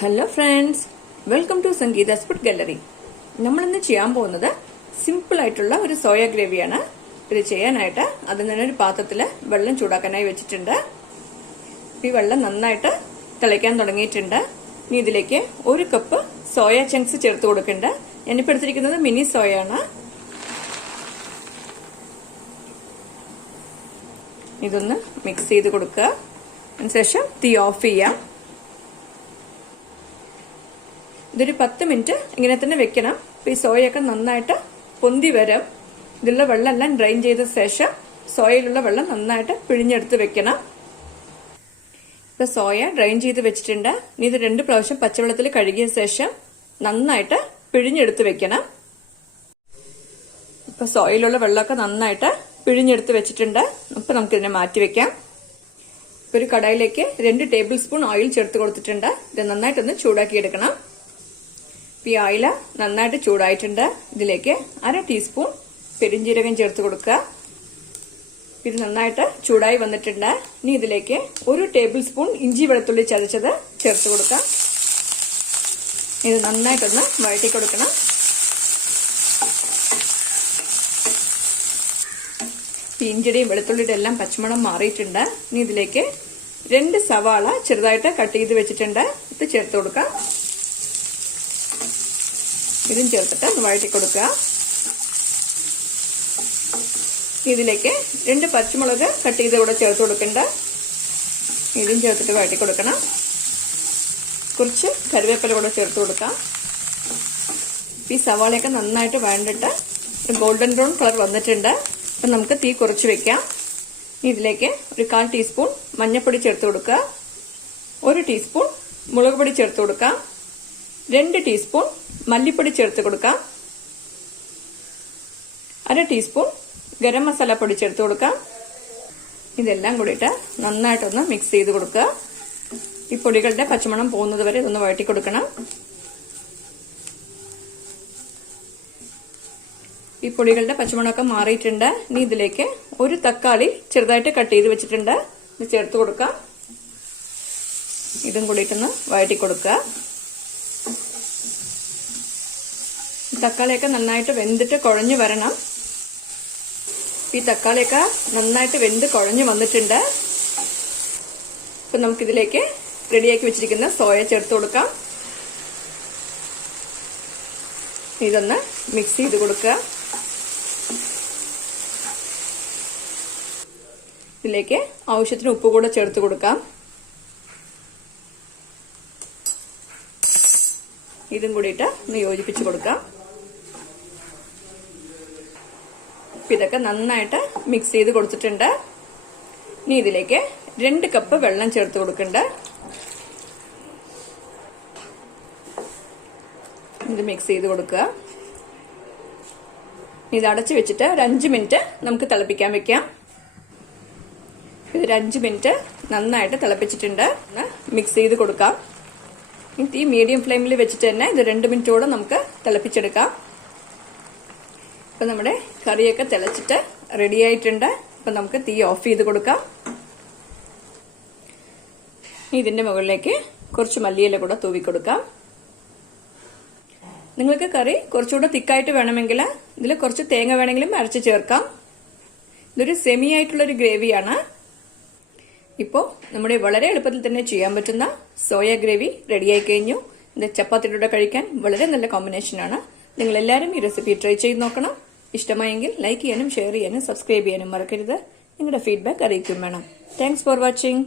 Hello friends, welcome to Sangeetha's food gallery. നമ്മളിന്ന് ചെയ്യാൻ പോകുന്നത് സിമ്പിൾ ആയിട്ടുള്ള ഒരു സോയ ഗ്രേവിയാണ്. ഇത് ചെയ്യാനായിട്ട് അതിൽ തന്നെ ഒരു പാത്രത്തിൽ വെള്ളം ചൂടാക്കാനായി വെച്ചിട്ടുണ്ട്. ഈ വെള്ളം നന്നായിട്ട് തിളയ്ക്കാൻ തുടങ്ങിയിട്ടുണ്ട്. ഇനി ഇതിലേക്ക് 1 കപ്പ് സോയ ചങ്ക്സ് ചേർത്ത് കൊടുക്കുന്നുണ്ട്. ഞാനിപ്പോൾ എടുത്തിരിക്കുന്നത് മിനി സോയാണ്. ഇതൊന്ന് മിക്സ് ചെയ്ത് കൊടുക്കുക. അതിനുശേഷം തീ ഓഫ് ചെയ്യാം. ഇതൊരു 10 മിനിറ്റ് ഇങ്ങനെ തന്നെ വെക്കണം. ഈ സോയൊക്കെ നന്നായിട്ട് പൊന്തി വരും. ഇതിലുള്ള വെള്ളം എല്ലാം ഡ്രെയിൻ ചെയ്ത ശേഷം സോയയിലുള്ള വെള്ളം നന്നായിട്ട് പിഴിഞ്ഞെടുത്ത് വെക്കണം. ഇപ്പൊ സോയ ഡ്രെയിൻ ചെയ്ത് വെച്ചിട്ടുണ്ട്. ഇനി ഇത് 2 പ്രാവശ്യം പച്ചവെള്ളത്തിൽ കഴുകിയ ശേഷം നന്നായിട്ട് പിഴിഞ്ഞെടുത്ത് വെക്കണം. ഇപ്പൊ സോയയിലുള്ള വെള്ളമൊക്കെ നന്നായിട്ട് പിഴിഞ്ഞെടുത്ത് വെച്ചിട്ടുണ്ട്. അപ്പൊ നമുക്കിതിനെ മാറ്റി വെക്കാം. ഇപ്പൊ ഒരു കടായിലേക്ക് 2 ടേബിൾ സ്പൂൺ ഓയിൽ ചേർത്ത് കൊടുത്തിട്ടുണ്ട്. ഇത് നന്നായിട്ടൊന്ന് ചൂടാക്കി എടുക്കണം. ഈ ഓയില് നന്നായിട്ട് ചൂടായിട്ടുണ്ട്. ഇതിലേക്ക് 1/2 ടീസ്പൂൺ പെരിഞ്ജീരകം ചേർത്ത് കൊടുക്കുക. ഇത് നന്നായിട്ട് ചൂടായി വന്നിട്ടുണ്ട്. ഇനി ഇതിലേക്ക് 1 ടേബിൾ സ്പൂൺ ഇഞ്ചി വെളുത്തുള്ളി ചതച്ചത് ചേർത്ത് കൊടുക്കാം. ഇത് നന്നായിട്ടൊന്ന് വഴറ്റി കൊടുക്കണം. ഇഞ്ചിയുടെയും വെളുത്തുള്ളിയുടെ എല്ലാം പച്ചമണം മാറിയിട്ടുണ്ട്. ഇനി ഇതിലേക്ക് 2 സവാള ചെറുതായിട്ട് കട്ട് ചെയ്ത് വെച്ചിട്ടുണ്ട്. ഇത് ചേർത്ത് കൊടുക്കാം. ഇതും ചേർത്തിട്ട് വഴറ്റി കൊടുക്കുക. ഇതിലേക്ക് 2 പച്ചമുളക് കട്ട് ചെയ്ത് കൂടെ ചേർത്ത് കൊടുക്കണ്ട. ഇതും ചേർത്തിട്ട് വഴറ്റി കൊടുക്കണം. കുറച്ച് കറിവേപ്പില കൂടെ ചേർത്ത് കൊടുക്കാം. ഈ സവാളയൊക്കെ നന്നായിട്ട് വഴണ്ടിട്ട് ഗോൾഡൻ ബ്രൗൺ കളർ വന്നിട്ടുണ്ട്. അപ്പം നമുക്ക് തീ കുറച്ച് വെക്കാം. ഇതിലേക്ക് ഒരു 1/4 ടീസ്പൂൺ മഞ്ഞൾപ്പൊടി ചേർത്ത് കൊടുക്കുക. 1 ടീസ്പൂൺ മുളക് പൊടി ചേർത്ത് കൊടുക്കാം. 2 ടീസ്പൂൺ മല്ലിപ്പൊടി ചേർത്ത് കൊടുക്കാം. 1/2 ടീസ്പൂൺ ഗരം മസാല പൊടി ചേർത്ത് കൊടുക്കാം. ഇതെല്ലാം കൂടിയിട്ട് നന്നായിട്ടൊന്ന് മിക്സ് ചെയ്ത് കൊടുക്കുക. ഈ പൊടികളുടെ പച്ചമണം പോകുന്നത് വരെ ഇതൊന്ന് വഴറ്റി കൊടുക്കണം. ഈ പൊടികളുടെ പച്ചമണമൊക്കെ മാറിയിട്ടുണ്ട്. ഇനി ഇതിലേക്ക് 1 തക്കാളി ചെറുതായിട്ട് കട്ട് ചെയ്ത് വെച്ചിട്ടുണ്ട്. ഇത് ചേർത്ത് കൊടുക്കാം. ഇതും കൂടിയിട്ടൊന്ന് വഴറ്റി കൊടുക്കുക. തക്കാളിയൊക്കെ നന്നായിട്ട് വെന്തിട്ട് കുഴഞ്ഞു വരണം. ഈ തക്കാളിയൊക്കെ നന്നായിട്ട് വെന്ത് കുഴഞ്ഞു വന്നിട്ടുണ്ട്. ഇപ്പൊ നമുക്കിതിലേക്ക് റെഡിയാക്കി വെച്ചിരിക്കുന്ന സോയ ചേർത്ത് കൊടുക്കാം. ഇതൊന്ന് മിക്സ് ചെയ്ത് കൊടുക്കുക. ഇതിലേക്ക് ആവശ്യത്തിന് ഉപ്പ് കൂടെ ചേർത്ത് കൊടുക്കാം. ഇതും കൂടിയിട്ട് ഒന്ന് യോജിപ്പിച്ച് കൊടുക്കാം. ഇതൊക്കെ നന്നായിട്ട് മിക്സ് ചെയ്ത് കൊടുത്തിട്ടുണ്ട്. ഇനി ഇതിലേക്ക് 2 കപ്പ് വെള്ളം ചേർത്ത് കൊടുക്കണ്ട. ഇത് മിക്സ് ചെയ്ത് കൊടുക്കുക. ഇത് അടച്ചു വെച്ചിട്ട് ഒരു 5 മിനിറ്റ് നമുക്ക് തിളപ്പിക്കാൻ വെക്കാം. ഇതൊരു 5 മിനിറ്റ് നന്നായിട്ട് തിളപ്പിച്ചിട്ടുണ്ട്. മിക്സ് ചെയ്ത് കൊടുക്കാം. തീ മീഡിയം ഫ്ലെയിമിൽ വെച്ചിട്ട് തന്നെ ഇത് 2 മിനിറ്റോടെ നമുക്ക് തിളപ്പിച്ചെടുക്കാം. ഇപ്പൊ നമ്മുടെ കറിയൊക്കെ തിളച്ചിട്ട് റെഡി ആയിട്ടുണ്ട്. ഇപ്പൊ നമുക്ക് തീ ഓഫ് ചെയ്ത് കൊടുക്കാം. ഇതിന്റെ മുകളിലേക്ക് കുറച്ച് മല്ലിയില കൂടെ തൂവി കൊടുക്കാം. നിങ്ങൾക്ക് കറി കുറച്ചുകൂടെ തിക്കായിട്ട് വേണമെങ്കിൽ ഇതിൽ കുറച്ച് തേങ്ങ വേണമെങ്കിലും അരച്ച് ചേർക്കാം. ഇതൊരു സെമി ആയിട്ടുള്ളൊരു ഗ്രേവിയാണ്. ഇപ്പോൾ നമ്മുടെ വളരെ എളുപ്പത്തിൽ തന്നെ ചെയ്യാൻ പറ്റുന്ന സോയ ഗ്രേവി റെഡിയായി കഴിഞ്ഞു. ഇത് ചപ്പാത്തിയുടെ കഴിക്കാൻ വളരെ നല്ല കോമ്പിനേഷനാണ്. നിങ്ങൾ എല്ലാവരും ഈ റെസിപ്പി ട്രൈ ചെയ്ത് നോക്കണം. ഇഷ്ടമായെങ്കിൽ ലൈക്ക് ചെയ്യാനും ഷെയർ ചെയ്യാനും സബ്സ്ക്രൈബ് ചെയ്യാനും മറക്കരുത്. നിങ്ങളുടെ ഫീഡ്ബാക്ക് അറിയിക്കും വേണം. Thanks for watching.